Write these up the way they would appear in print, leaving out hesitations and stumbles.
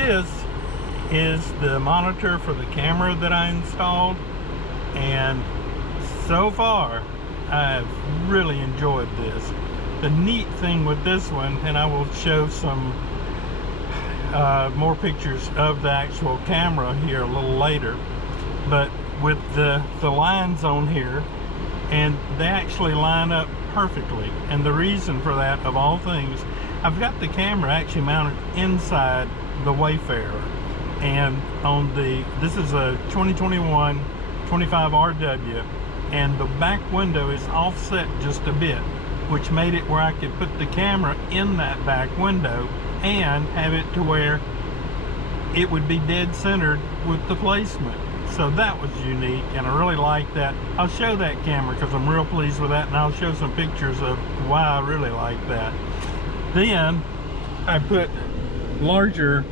this is the monitor for the camera that I installed, and so far I've really enjoyed this. The neat thing with this one, and I will show some more pictures of the actual camera here a little later, but with the lines on here, and they actually line up perfectly. And the reason for that, of all things, I've got the camera actually mounted inside the Wayfarer, and on this is a 2021 25 RW, and the back window is offset just a bit, which made it where I could put the camera in that back window and have it to where it would be dead centered with the placement. So that was unique, and I really like that. I'll show that camera because I'm real pleased with that, and I'll show some pictures of why I really like that. Then I put larger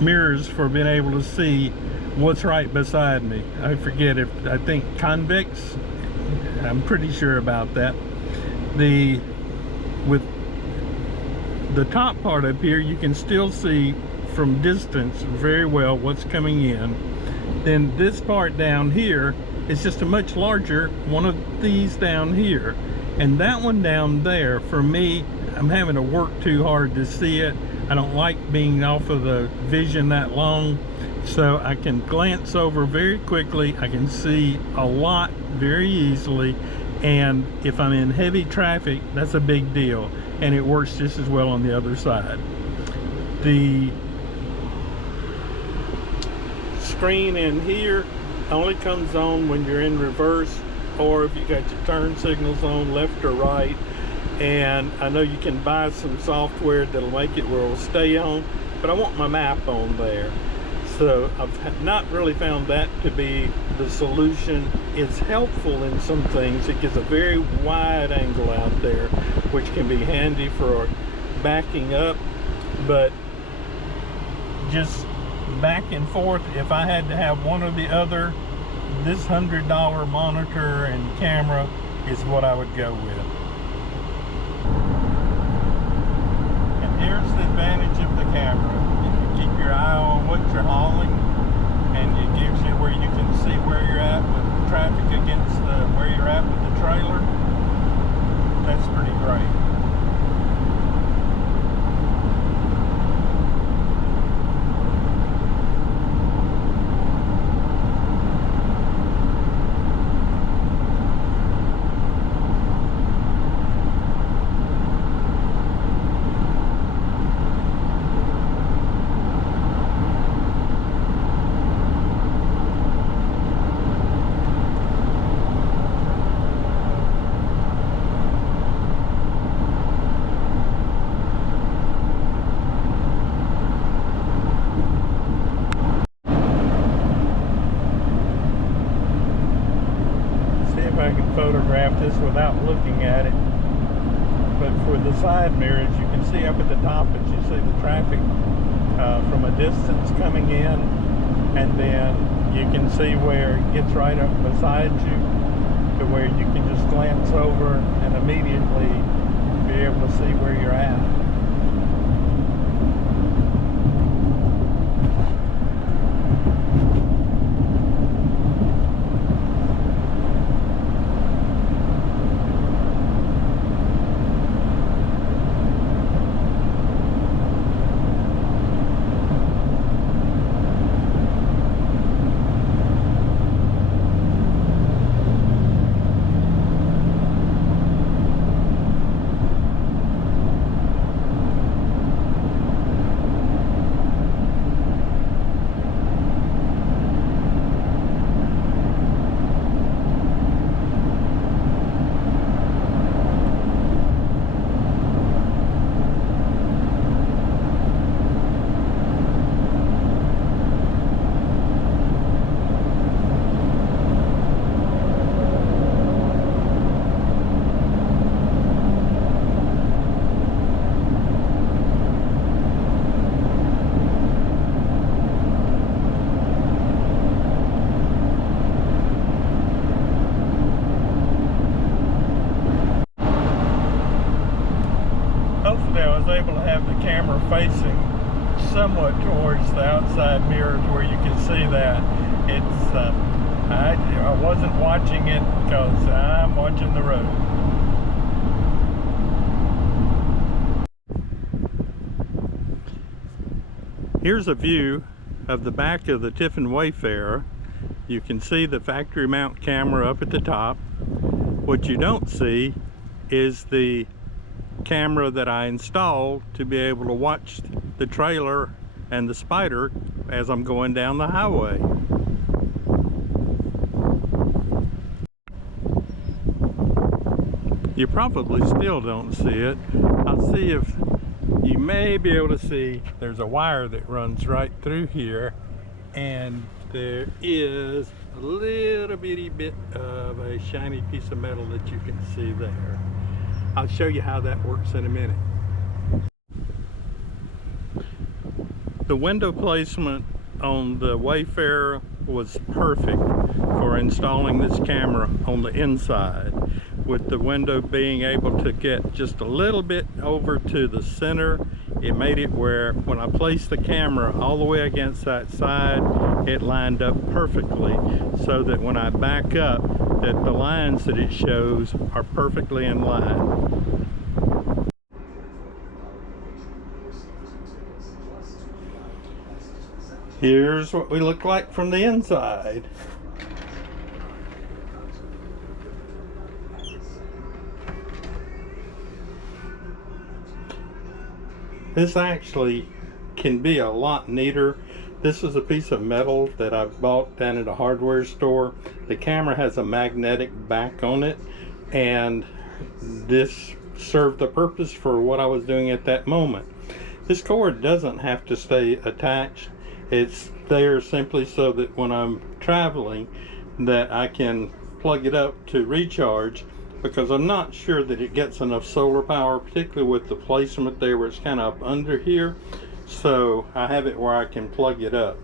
mirrors for being able to see what's right beside me. I forget if, I think convex, I'm pretty sure about that. With the top part up here, you can still see from distance very well what's coming in. Then this part down here is just a much larger one of these down here, and that one down there, for me, I'm having to work too hard to see it. I don't like being off of the vision that long, so I can glance over very quickly. I can see a lot very easily, and if I'm in heavy traffic, that's a big deal, and it works just as well on the other side. The screen in here only comes on when you're in reverse, or if you got your turn signals on left or right. And I know you can buy some software that'll make it where it'll stay on, but I want my map on there. So I've not really found that to be the solution. It's helpful in some things. It gives a very wide angle out there, which can be handy for backing up, but just back and forth, if I had to have one or the other, this $100 monitor and camera is what I would go with. And here's the advantage of the camera. If you keep your eye on what you're hauling, and it gives you where you can see where you're at with traffic against where you're at with the trailer, that's pretty great. I can photograph this without looking at it, but for the side mirrors, you can see up at the top that you see the traffic from a distance coming in, and then you can see where it gets right up beside you to where you can just glance over and immediately be able to see where you're at. Hopefully I was able to have the camera facing somewhat towards the outside mirrors where you can see that. It's I wasn't watching it because I'm watching the road. Here's a view of the back of the Tiffin Wayfarer. You can see the factory mount camera up at the top. What you don't see is the camera that I installed to be able to watch the trailer and the Spyder as I'm going down the highway. You probably still don't see it. I'll see if you may be able to see there's a wire that runs right through here, and there is a little bitty bit of a shiny piece of metal that you can see there. I'll show you how that works in a minute. The window placement on the Wayfarer was perfect for installing this camera on the inside, with the window being able to get just a little bit over to the center. It made it where when I placed the camera all the way against that side, it lined up perfectly, so that when I back up, that the lines that it shows are perfectly in line. Here's what we look like from the inside. This actually can be a lot neater. This is a piece of metal that I bought down at a hardware store. The camera has a magnetic back on it, and this served the purpose for what I was doing at that moment. This cord doesn't have to stay attached. It's there simply so that when I'm traveling, that I can plug it up to recharge, because I'm not sure that it gets enough solar power, particularly with the placement there where it's kind of up under here. So I have it where I can plug it up.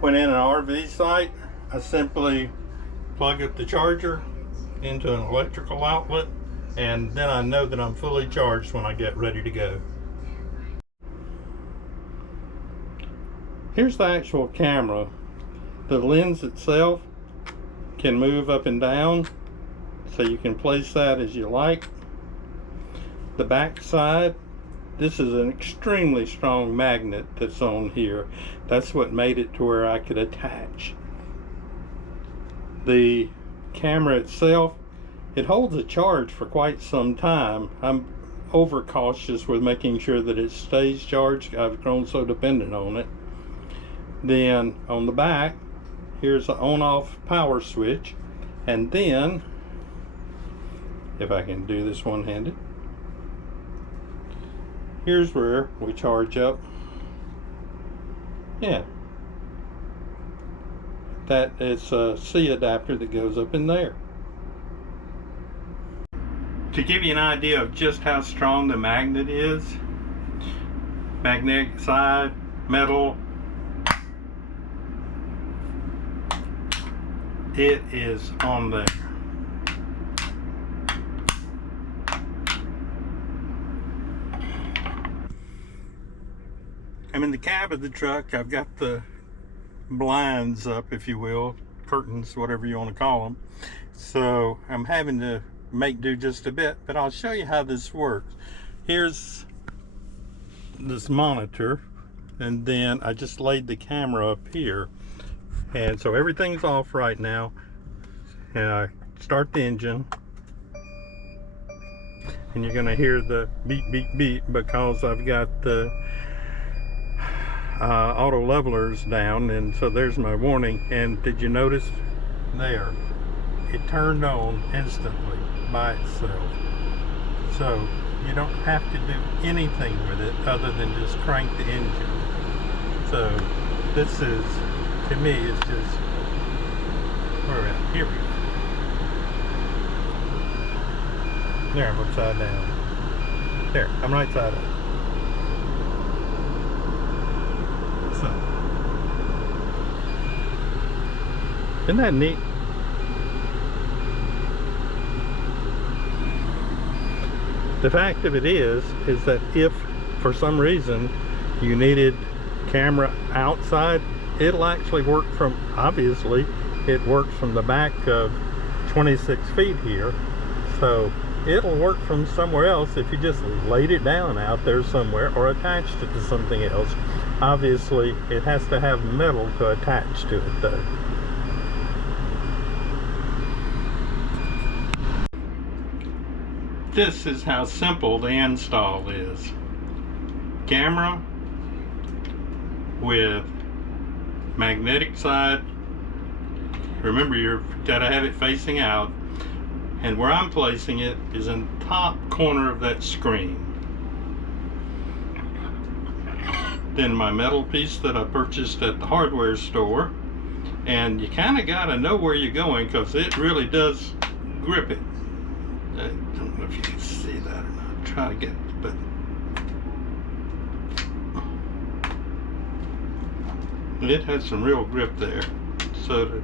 When in an RV site, I simply plug up the charger into an electrical outlet, and then I know that I'm fully charged when I get ready to go. Here's the actual camera. The lens itself can move up and down, so you can place that as you like. The back side, this is an extremely strong magnet that's on here. That's what made it to where I could attach. The camera itself, it holds a charge for quite some time. I'm overcautious with making sure that it stays charged. I've grown so dependent on it. Then on the back, here's the on-off power switch, and then, if I can do this one-handed, here's where we charge up. Yeah, that is a C adapter that goes up in there. To give you an idea of just how strong the magnet is, magnetic side, metal, it is on there. I'm in the cab of the truck. I've got the blinds up, if you will, curtains, whatever you want to call them. So I'm having to make do just a bit, but I'll show you how this works. Here's this monitor, and then I just laid the camera up here. And so everything's off right now, and I start the engine, and you're gonna hear the beep beep beep because I've got the auto levelers down, and so there's my warning. And did you notice there, it turned on instantly by itself? So you don't have to do anything with it other than just crank the engine. So this is, to me, it's just, where are we at? Here we go. There, I'm upside down. There, I'm right side up. So, isn't that neat? The fact of it is that if for some reason you needed camera outside, it'll actually work from, obviously it works from the back of 26 feet here, so it'll work from somewhere else if you just laid it down out there somewhere or attached it to something else. Obviously it has to have metal to attach to it though. This is how simple the install is. Camera with magnetic side. Remember, you've got to have it facing out, and where I'm placing it is in the top corner of that screen. Then my metal piece that I purchased at the hardware store, and you kind of got to know where you're going because it really does grip it. I don't know if you can see that or not. Try to get it, but it has some real grip there. So to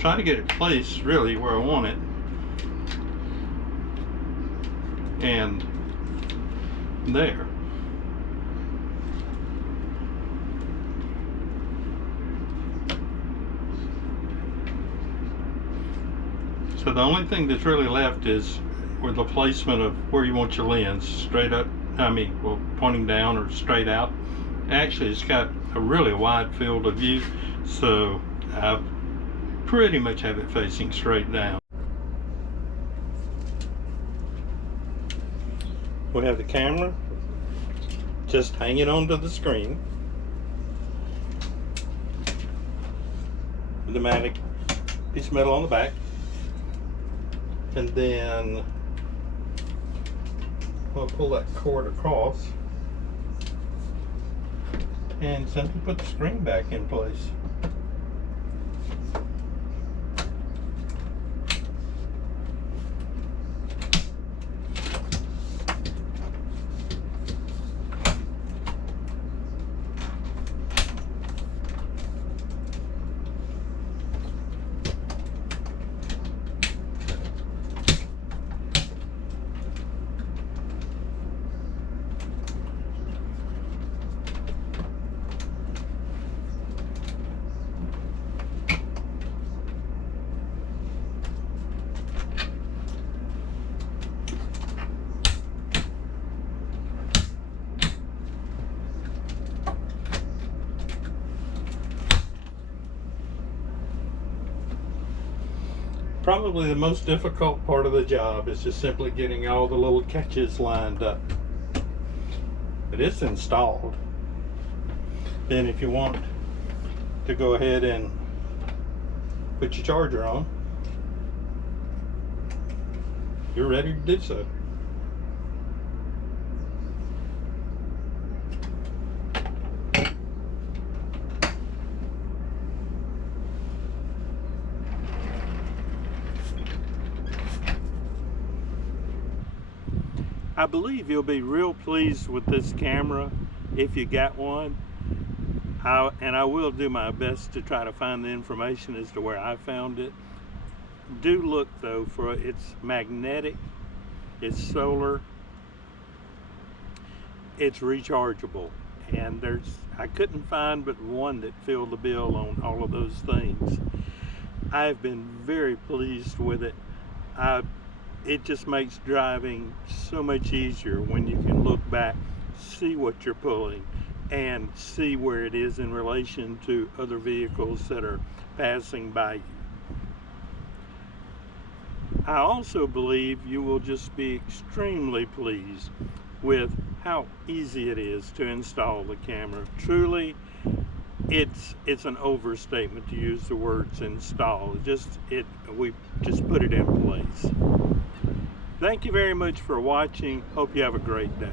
try to get it placed really where I want it, and there. So the only thing that's really left is where the placement of where you want your lens, straight up, well, pointing down or straight out. Actually, it's got a really wide field of view, so I pretty much have it facing straight down. We have the camera just hanging onto the screen. The pneumatic piece of metal on the back. And then we'll pull that cord across and simply put the screen back in place. Probably the most difficult part of the job is just simply getting all the little catches lined up. But it's installed. Then if you want to go ahead and put your charger on, you're ready to do so. I believe you'll be real pleased with this camera if you got one. I will do my best to try to find the information as to where I found it. Do look though for it's magnetic, it's solar, it's rechargeable, and I couldn't find but one that filled the bill on all of those things. I've been very pleased with it. It just makes driving so much easier when you can look back, see what you're pulling, and see where it is in relation to other vehicles that are passing by you. I also believe you will just be extremely pleased with how easy it is to install the camera. Truly, it's an overstatement to use the words install. We just put it in place. Thank you very much for watching. Hope you have a great day.